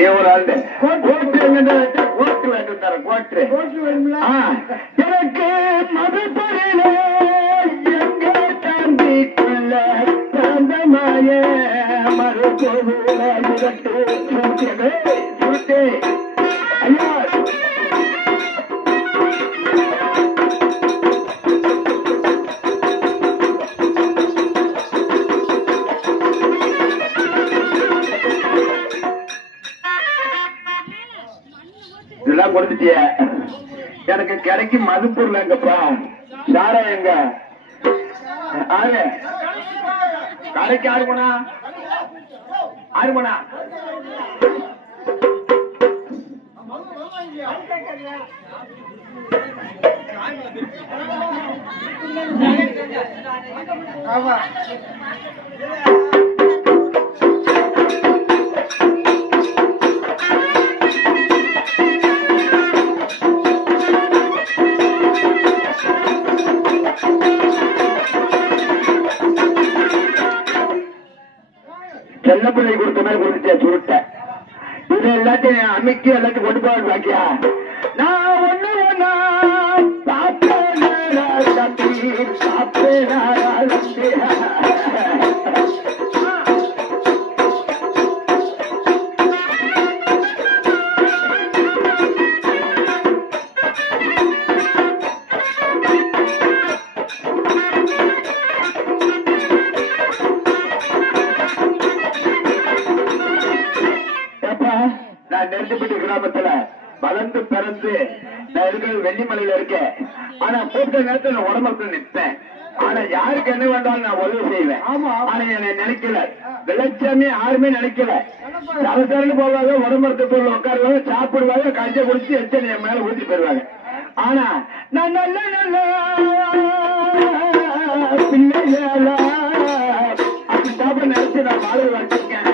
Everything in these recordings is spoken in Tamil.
நீ ஒரு ஆள் கோட்டு வேண்டும் தர கோட்டு எனக்கு மதுபுரியில எங்க தாண்டிக்குள்ள தந்தமாய மறுபோட்டு சுருட்டே ஐயா இதெல்லாம் கொடுத்துட்டிய எனக்கு கிடைக்கும் மதுப்பூர்ல எங்கப்பா சாரா எங்க ஆறு கடைக்கு ஆறு போனா செல்ல பிள்ளை கொடுத்த மாதிரி கொடுத்துட்டே சுருட்ட இது எல்லாத்தையும் அமைக்கி எல்லாத்தையும் கொண்டு போவாரு பாக்கியா நான் ஒண்ணு ஒண்ணா நான் நெருக்கப்பட்ட கிராமத்துல வளர்ந்து பிறந்து நான் இருக்கிற வெள்ளிமலையில இருக்கேன். ஆனா கூட்ட நேரத்தில் நான் உடம்புக்கு நிற்பேன். ஆனா யாருக்கு என்ன வேண்டாலும் நான் உதவி செய்வேன். ஆனா என்னை நினைக்கல, விளைச்சாமி யாருமே நினைக்கல. சரசரன்னு போவாங்க, உடம்புறத்து பொருள் உட்காருவாங்க, சாப்பிடுவாங்க, கஞ்ச குடிச்சு எச்சனை என் மேல ஊற்றி போயிருவாங்க. ஆனா நான் நல்ல நல்ல பிள்ளைகளா அப்படி சாப்பிட நினைச்சு நான் வாழ வச்சிருக்கேன்.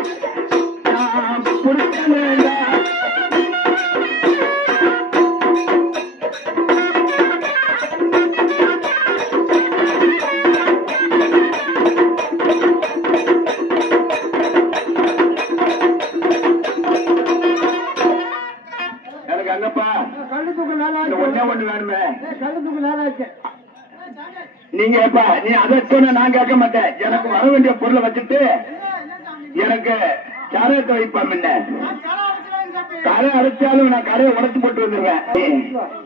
எனக்கு அங்கப்பா ஒன்னே ஒண்ணு வேணுமே. நீங்க எப்ப நீ அதை சொன்ன நான் கேட்க மாட்டேன். எனக்கு வர வேண்டிய பொருளை வச்சுட்டு எனக்கு சாரத்தை வைப்பான். கரை அடைச்சாலும் நான் கரையை உடச்சு போட்டு வந்துருவேன்.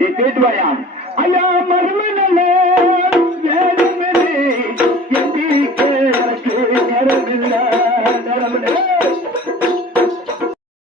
நீ கேட்டுவாயா? ஐயா மருமை நல்ல